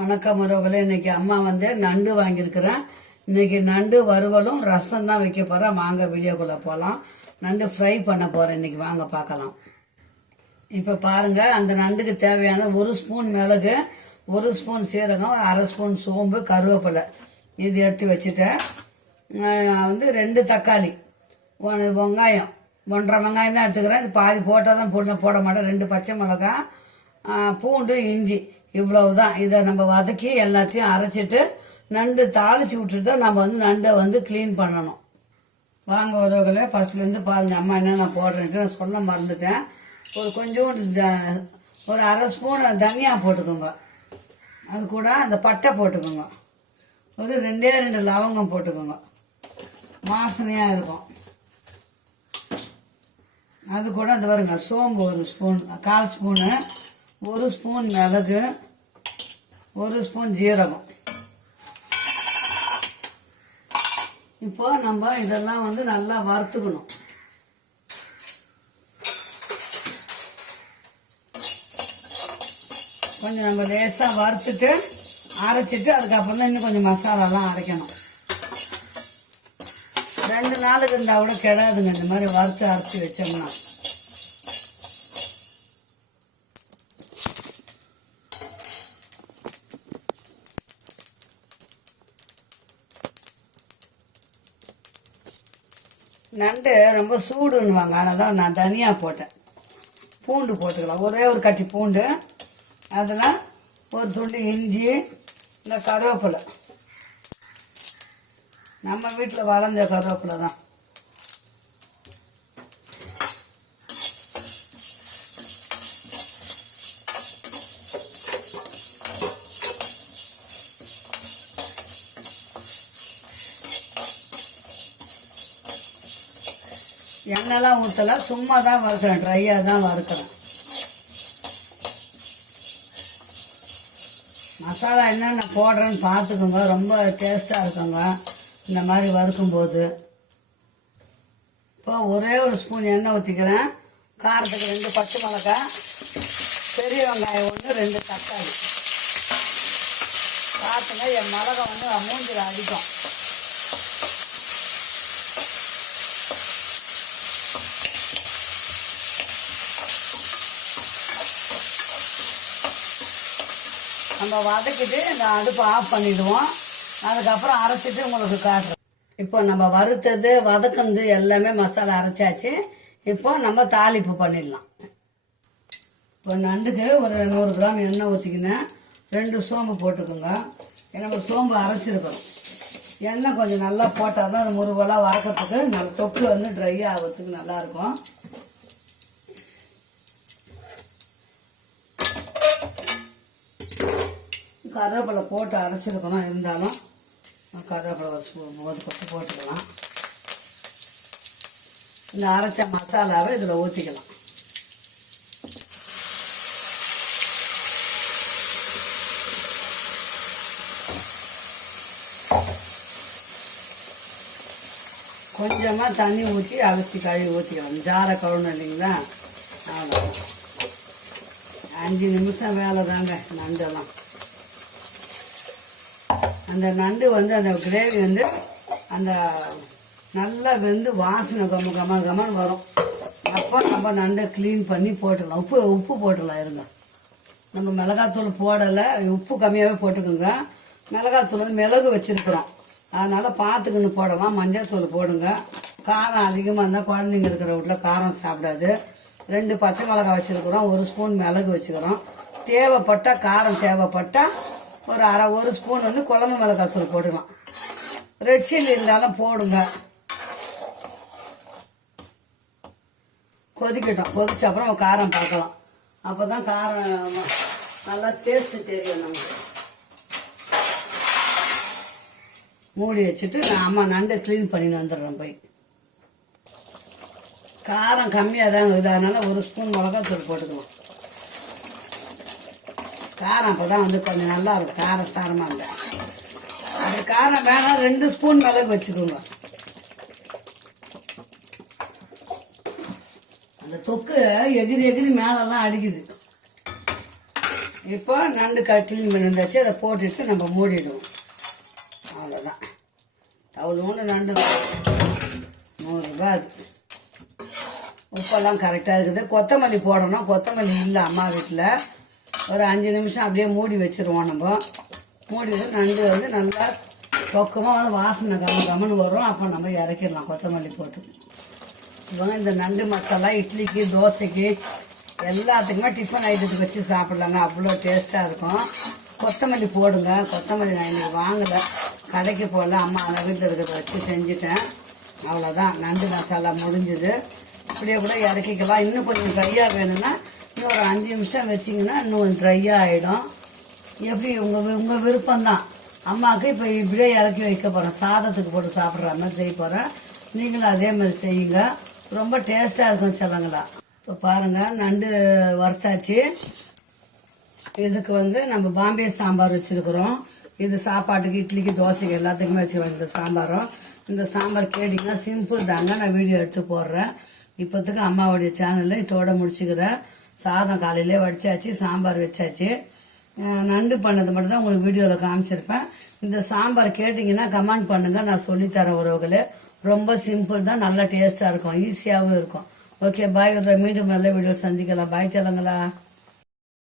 வணக்கம் உறவுகளே. இன்னைக்கு அம்மா நண்டு வாங்கியிருக்கிறேன். இன்னைக்கு நண்டு வறுவலும் ரசம் தான் வைக்க போறேன். வாங்க வீடியோக்குள்ள போகலாம். நண்டு ஃப்ரை பண்ண போறேன் இன்னைக்கு, வாங்க பார்க்கலாம். இப்ப பாருங்க, அந்த நண்டுக்கு தேவையான 1 ஸ்பூன் மிளகு, 1 ஸ்பூன் சீரகம், 1/2 ஸ்பூன் சோம்பு, கருவேப்பிலை இது எடுத்து வச்சுட்டேன். 2 தக்காளி, 1 வெங்காயம், 1.5 வெங்காயம் தான் எடுத்துக்கிறேன். இது பாதி போட்டால் தான் போட மாட்டேன். 2 பச்சை மிளகாய், பூண்டு, இஞ்சி, இவ்வளவுதான். இதை நம்ம வதக்கி எல்லாத்தையும் அரைச்சிட்டு நண்டு தாளிச்சு விட்டுட்டு நம்ம நண்டை கிளீன் பண்ணணும். வாங்க உறவுகளே, ஃபர்ஸ்ட்லேருந்து பாருங்க அம்மா என்னென்ன போடுறேன்ட்டு நான் சொல்ல மறந்துட்டேன். கொஞ்சம் ஒரு 1/2 ஸ்பூன் தனியா போட்டுக்கோங்க. அது கூட அந்த பட்டை போட்டுக்கோங்க. 2 லவங்கம் போட்டுக்கோங்க, வாசனையாக இருக்கும். அது கூட அந்த வருங்க சோம்பு 1 ஸ்பூன், 1/4 ஸ்பூனு, 1 ஸ்பூன் மிளகு, 1 ஸ்பூன் ஜீரகம். இப்போ நம்ம இதெல்லாம் நல்லா வறுத்துக்கணும். கொஞ்சம் நம்ம லேசாக வறுத்துட்டு அரைச்சிட்டு அதுக்கப்புறம் தான் இன்னும் கொஞ்சம் மசாலாலாம் அரைக்கணும். 2 நாளுக்கு இருந்தால் கூட கெடாதுங்க இந்த மாதிரி வறுத்து அரைச்சி வச்சோம்னா. நண்டு ரொம்ப சூடுன்னுவாங்க, அதனால தான் நான் தனியா போட்டேன். பூண்டு போட்டுக்கலாம், ஒரே ஒரு கட்டி பூண்டு, அதில் ஒரு துண்டு இஞ்சி, இந்த கருவேப்பிலை, நம்ம வீட்டில் வளர்ந்த கருவேப்பிலை தான். எண்ணெய்லாம் ஊற்றல, சும்மா தான் வறுக்கிறேன், ட்ரையாக தான் வறுக்கிறேன். மசாலா என்னென்ன போடுறேன்னு பார்த்துக்கோங்க, ரொம்ப டேஸ்ட்டாக இருக்குங்க இந்த மாதிரி வறுக்கும்போது. இப்போ ஒரே ஒரு ஸ்பூன் எண்ணெய் ஊற்றிக்கிறேன். காரத்துக்கு 2 பச்சை மிளகாய், பெரிய வெங்காயம் 1, 2 தக்காளி. பார்த்துங்க, என் மிளகா மூஞ்சில் அடிக்கும். நம்ம வதக்கிட்டு இந்த அடுப்பை ஆஃப் பண்ணிடுவோம். அதுக்கப்புறம் அரைச்சிட்டு உங்களுக்கு காட்டுறோம். இப்போ நம்ம வறுத்தது வதக்குனது எல்லாமே மசாலா அரைச்சாச்சு. இப்போ நம்ம தாளிப்பு பண்ணிடலாம். இப்போ நண்டுக்கு ஒரு 100 கிராம் எண்ணெய் ஊற்றிக்கினேன். 2 சோம்பு போட்டுக்கோங்க. நம்ம சோம்பு அரைச்சிருக்கணும். எண்ணெய் கொஞ்சம் நல்லா போட்டால் தான் அது முருகெல்லாம் வறுக்கிறதுக்கு நம்ம தொக்கு ட்ரை ஆகிறதுக்கு நல்லாயிருக்கும். கருவேப்பிலை போட்டு அரைச்சிருக்கணும், இருந்தாலும் கருவேப்பிலை ஒரு கொத்து போட்டுக்கலாம். இந்த அரைச்ச மசாலாவை இதில் ஊற்றிக்கலாம். கொஞ்சமாக தண்ணி ஊற்றி அலசி கழுவி ஊற்றிக்கலாம். ஜாரை கழுவணும் இல்லைங்களா, அவ்வளோ 5 நிமிஷம் வேலை தாங்க நண்டெல்லாம். அந்த நண்டு அந்த கிரேவி அந்த நல்லா வாசனை கமன் வரும். அப்போ நம்ம நண்டை க்ளீன் பண்ணி போட்டுடலாம். உப்பு போட்டுடலாம். இருங்க, நம்ம மிளகாத்தூள் போடலை, உப்பு கம்மியாகவே போட்டுக்கோங்க. மிளகாத்தூள் மிளகு வச்சிருக்கிறோம், அதனால பார்த்துக்கின்னு போடலாம். மஞ்சள் தூள் போடுங்க. காரம் அதிகமாக இருந்தால் குழந்தைங்க இருக்கிற வீட்டில் காரம் சாப்பிடாது. 2 பச்சை மிளகாய் வச்சிருக்கிறோம், 1 ஸ்பூன் மிளகு வச்சுக்கிறோம். தேவைப்பட்டால் காரம் தேவைப்பட்டால் ஒரு 1 ஸ்பூன் குழம்பு மிளகாய் தூள் போட்டுக்கலாம். ரெட் சில்லி இருந்தாலும் போடுங்க. கொதிக்கட்டும், கொதிச்ச அப்புறம் காரம் பார்க்கலாம். அப்போதான் காரம் நல்லா டேஸ்ட் தெரியும் நமக்கு. மூடி வச்சுட்டு நான் அம்மா நண்டை க்ளீன் பண்ணின்னு வந்துடுறேன் போய். காரம் கம்மியாக தாங்க இருக்குது, அதனால 1 ஸ்பூன் மிளகாய் தூள் போட்டுக்கலாம். காரம் அப்போதான் கொஞ்சம் நல்லா இருக்கும், காரம் சாரமாக இருந்தா. அது காரம் வேணாம், 2 ஸ்பூன் மிளகு வச்சுக்கோங்க. அந்த தொக்கு எகிரி மேலெல்லாம் அடிக்குது. இப்போ நண்டு க்ளீன் பண்ணியிருந்தாச்சு, அதை போட்டுட்டு நம்ம மூடிடுவோம். அவ்வளோதான். அவ்வளோன்னு நண்டு தான், 100 ரூபா. அது உப்பெல்லாம் கரெக்டாக இருக்குது. கொத்தமல்லி போடணும், கொத்தமல்லி இல்லை அம்மா வீட்டில். ஒரு 5 நிமிஷம் அப்படியே மூடி வச்சுருவோம். நம்ம மூடி வச்சு நண்டு வந்து நல்லா சொக்கமாக வந்து வாசனை கம்மன்னு வரும். அப்போ நம்ம இறக்கிடலாம் கொத்தமல்லி போட்டு. இப்போ இந்த நண்டு மசாலா இட்லிக்கு, தோசைக்கு, எல்லாத்துக்குமே டிஃபன் ஐட்டத்துக்கு வச்சு சாப்பிட்லாங்க. அவ்வளோ டேஸ்ட்டாக இருக்கும். கொத்தமல்லி போடுங்க. கொத்தமல்லி நான் இன்னைக்கு வாங்கலை, கடைக்கு போகல, அம்மா அந்த வீட்டில் இருக்கிறத வச்சு செஞ்சுட்டேன். அவ்வளோதான், நண்டு மசாலா முடிஞ்சுது. இப்படியே கூட இறக்கிக்கலாம். இன்னும் கொஞ்சம் ட்ரையாக வேணும்னா இன்னும் ஒரு 5 நிமிஷம் வச்சிங்கன்னா இன்னும் கொஞ்சம் ட்ரையாக ஆகிடும். எப்படி உங்கள் விருப்பம்தான். அம்மாவுக்கு இப்போ இப்படியே இறக்கி வைக்க போகிறேன். சாதத்துக்கு போட்டு சாப்பிட்ற மாதிரி செய்ய போகிறேன். நீங்களும் அதே மாதிரி செய்யுங்க, ரொம்ப டேஸ்ட்டாக இருக்கும் செல்லங்களா. இப்போ பாருங்கள், நண்டு வறுத்தாச்சு. இதுக்கு வந்து நம்ம பாம்பே சாம்பார் வச்சுருக்குறோம். இது சாப்பாட்டுக்கு, இட்லிக்கு, தோசைக்கு எல்லாத்துக்குமே வச்சுருவோம் இந்த சாம்பாரும். இந்த சாம்பார் கேட்டிங்கன்னா சிம்பிள் தாங்க, நான் வீடியோ எடுத்து போடுறேன். இப்போத்துக்கு அம்மாவுடைய சேனலில் இதோட முடிச்சுக்கிறேன். சாதம் காலையிலே வடிச்சாச்சு, சாம்பார் வச்சாச்சு. நண்டு பண்ணது மட்டும் தான் உங்களுக்கு வீடியோவில் காமிச்சிருப்பேன். இந்த சாம்பார் கேட்டிங்கன்னா கமெண்ட் பண்ணுங்கள், நான் சொல்லித்தரேன் உறவுகளே. ரொம்ப சிம்பிள் தான், நல்லா டேஸ்ட்டாக இருக்கும், ஈஸியாகவும் இருக்கும். ஓகே, பாய். மீண்டும் நல்ல வீடியோ சந்திக்கலாம். பாய் செல்லுங்களா.